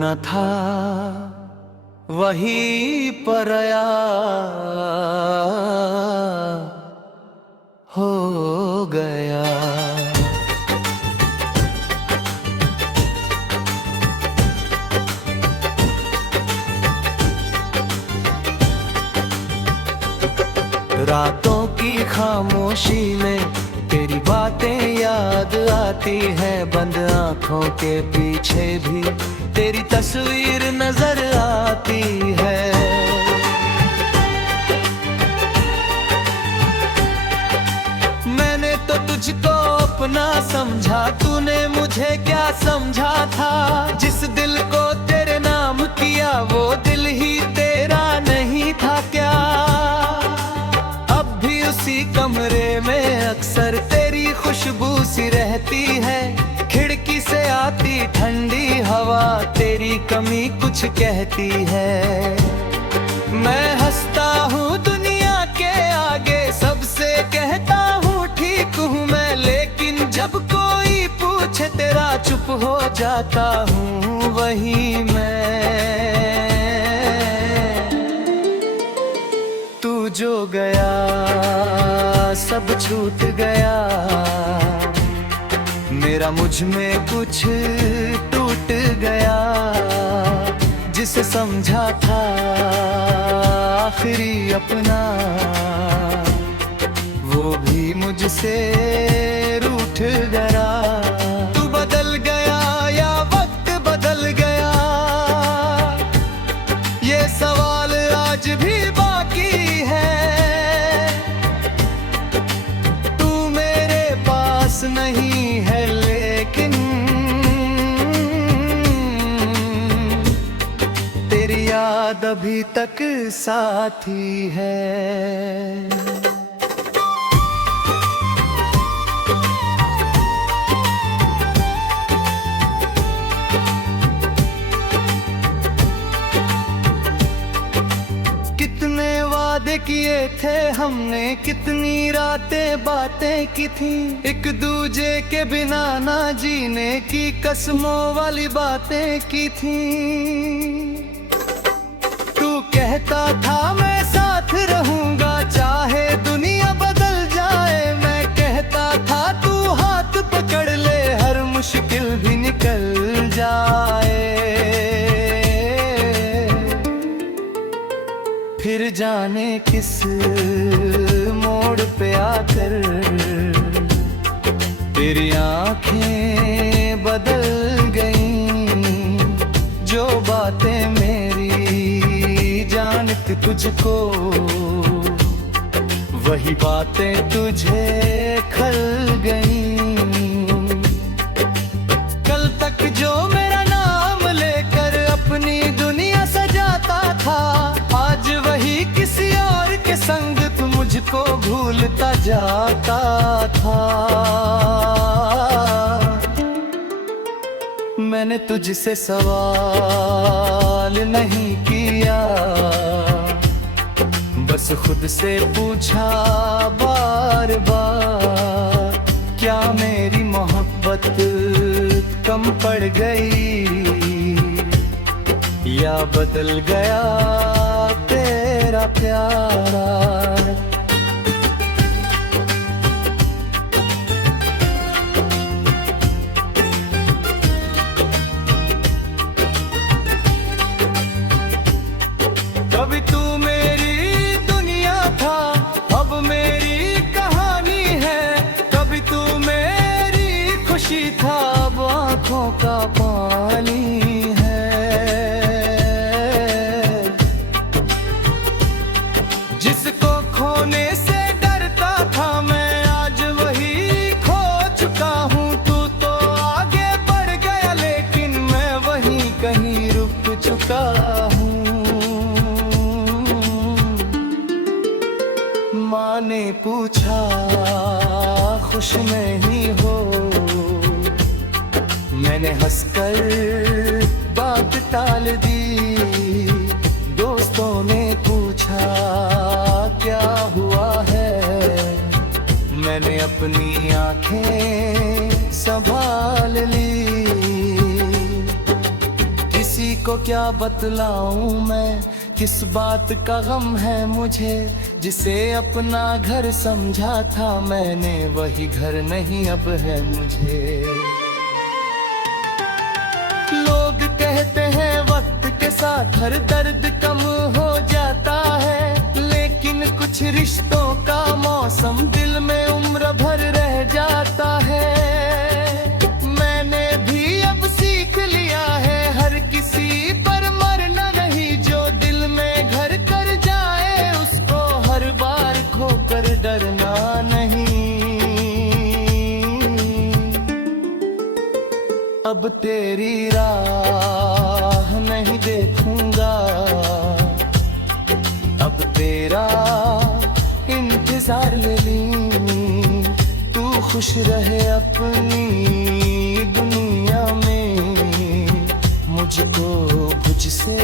न था वही पराया हो गया। रातों की खामोशी में तेरी बातें याद आती है, बंद आंखों के पीछे भी तेरी तस्वीर नजर आती है। मैंने तो तुझको अपना समझा, तूने मुझे क्या समझा था? जिस दिल को तेरे नाम किया वो दिल ही तेरा नहीं था क्या? उसी कमरे में अक्सर तेरी खुशबू सी रहती है, खिड़की से आती ठंडी हवा तेरी कमी कुछ कहती है। मैं हंसता हूँ दुनिया के आगे, सबसे कहता हूँ ठीक हूँ मैं, लेकिन जब कोई पूछे तेरा चुप हो जाता हूँ वही मैं। तू जो गया सब छूट गया, मेरा मुझ में कुछ टूट गया। जिसे समझा था आखिरी अपना, वो भी मुझसे रूठ गया। तू बदल गया या वक्त बदल गया, ये सवाल आज भी बाकी है। नहीं है लेकिन तेरी याद अभी तक साथी है। वादे किए थे हमने, कितनी रातें बातें की थी, एक दूजे के बिना ना जीने की कसमों वाली बातें की थी। तू कहता था मैं साथ रहूंगा चाहे दुनिया बदल जाए, मैं कहता था तू हाथ पकड़ ले हर मुश्किल भी निकल जाए। फिर जाने किस मोड़ पे आकर तेरी आंखें बदल गईं, जो बातें मेरी जानती तुझको वही बातें तुझे खल गईं। कल तक जो मेरा नाम लेकर अपनी दुनिया सजाता था, आज वही किसी और के संग तू मुझको भूलता जाता था। मैंने तुझसे सवाल नहीं किया, बस खुद से पूछा बार बार, क्या मेरी मोहब्बत कम पड़ गई या बदल गया तेरा प्यार। कभी तू मेरी दुनिया था, अब मेरी कहानी है। कभी तू मेरी खुशी था, अब आंखों का पानी है। जिसको खोने से डरता था मैं, आज वही खो चुका हूँ। तू तो आगे बढ़ गया लेकिन मैं वहीं कहीं रुक चुका हूँ। माँ ने पूछा खुश नहीं हो, मैंने हंसकर बात टाल दी। दोस्तों ने पूछा क्या हुआ है, मैंने अपनी आंखें संभाल ली। किसी को क्या बतलाऊं मैं, किस बात का गम है मुझे। जिसे अपना घर समझा था मैंने, वही घर नहीं अब है मुझे। लोग कहते हैं वक्त के साथ हर दर्द कम हो जाता है, लेकिन कुछ रिश्तों का मौसम दिल में उम्र भर रह जाता है। मैंने भी अब सीख लिया है, हर किसी पर मरना नहीं। जो दिल में घर कर जाए उसको हर बार खोकर डरना नहीं। अब तेरी राह नहीं देखूंगा, अब तेरा इंतजार ले ली। तू खुश रहे अपनी दुनिया में, मुझको मुझसे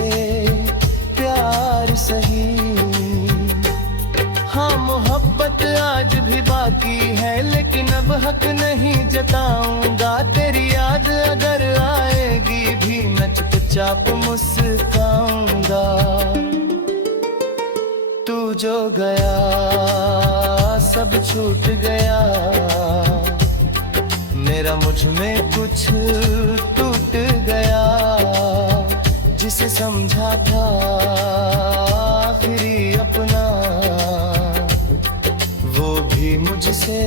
प्यार सही। हाँ मोहब्बत आज भी बाकी है, लेकिन अब हक नहीं जताऊंगा। तेरी याद अगर आएगी भी मैं चुपचाप मुस्कुराऊंगा। तू जो गया सब छूट गया, मेरा मुझ में कुछ टूट गया। जिसे समझा था आखिरी अपना, वो भी मुझसे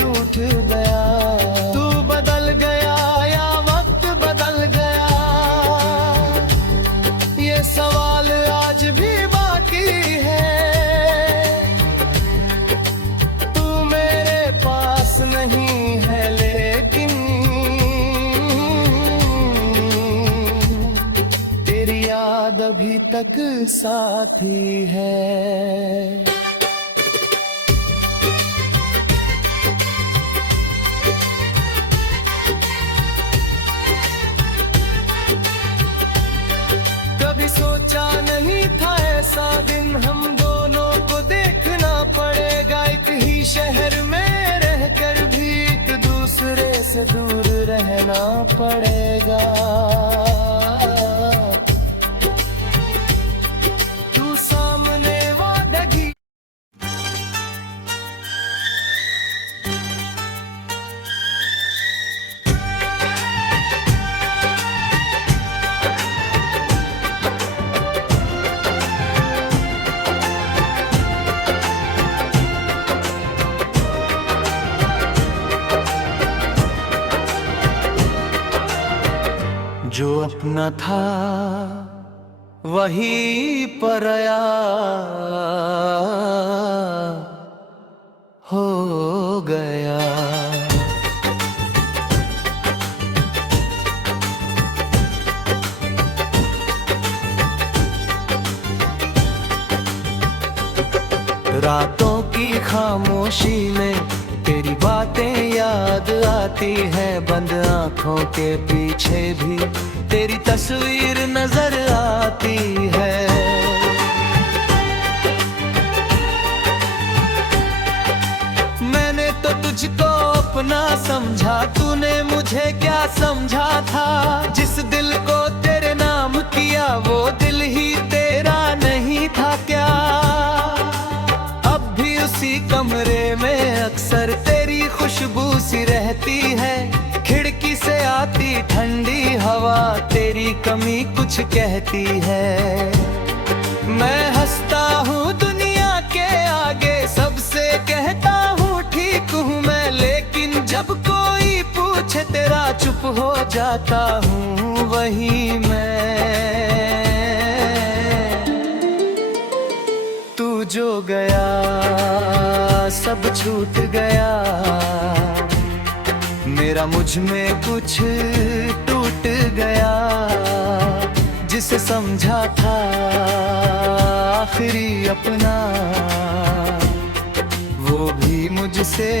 रूठ गया। तू बदल गया या वक्त बदल गया, ये सवाल आज भी बाकी है। तू मेरे पास नहीं है लेकिन तेरी याद अभी तक साथी है। कभी सोचा नहीं था ऐसा दिन हम दोनों को देखना पड़ेगा। एक ही शहर में रहकर भी एक दूसरे से दूर रहना पड़ेगा। तू सामने वादगी जो अपना था वही पराया हो गया। रातों की खामोशी में तेरी बातें याद आती है। बंद आंखों के पीछे भी तेरी तस्वीर नजर आती है। मैंने तो तुझको अपना समझा, तूने मुझे क्या समझा था। जिस दिल को तेरे नाम किया वो दिल ही तेरा नहीं था क्या। अब भी उसी कमरे में अक्सर तेरी खुशबू सी रहती है। खिड़की से आती ठंडी हवा तेरी कमी कुछ कहती है। मैं हंसता हूँ दुनिया के आगे, सबसे कहता हूँ ठीक हूँ मैं। लेकिन जब कोई पूछे तेरा चुप हो जाता हूँ वही मैं। तू जो गया सब छूट गया, मेरा मुझ में कुछ टूट गया। जिसे समझा था आखिरी अपना, वो भी मुझसे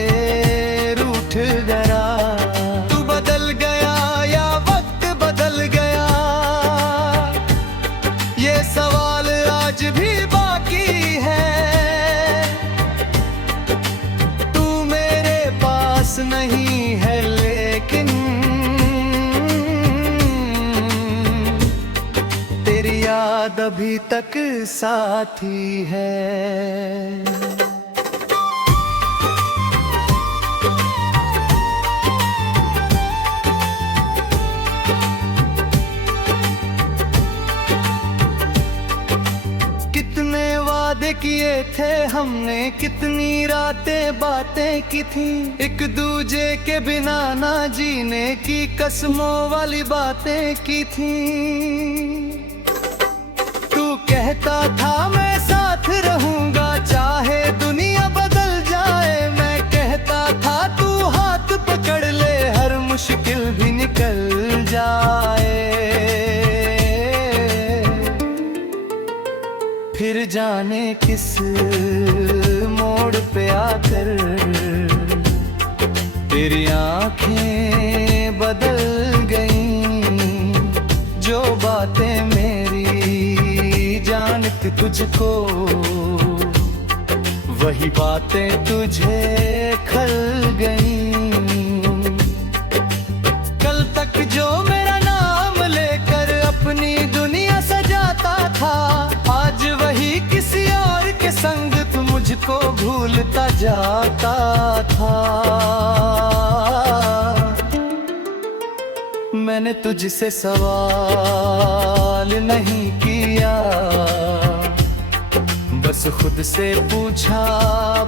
रूठ गया। तू बदल गया या वक्त बदल गया, ये सवाल आज भी बाकी है। तू मेरे पास नहीं है लेकिन अभी तक साथी है। कितने वादे किए थे हमने, कितनी रातें बातें की थी, एक दूजे के बिना ना जीने की कसमों वाली बातें की थी। तू कहता था मैं साथ रहूंगा चाहे दुनिया बदल जाए, मैं कहता था तू हाथ पकड़ ले हर मुश्किल भी निकल जाए। फिर जाने किस मोड़ पे आकर तेरी आंखें बदल गईं, जो बातें मेरी जानती तुझको वही बातें तुझे खल गईं। कल तक जो मेरा नाम लेकर अपनी दुनिया सजाता था, आज वही किसी और के संग तू मुझको भूलता जाता था। मैंने तुझसे सवाल नहीं किया, बस खुद से पूछा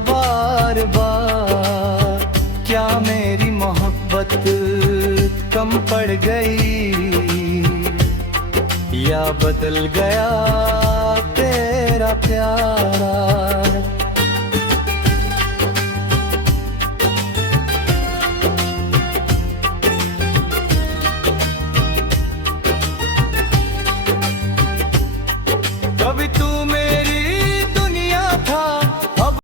बार बार, क्या मेरी मोहब्बत कम पड़ गई या बदल गया तेरा प्यार।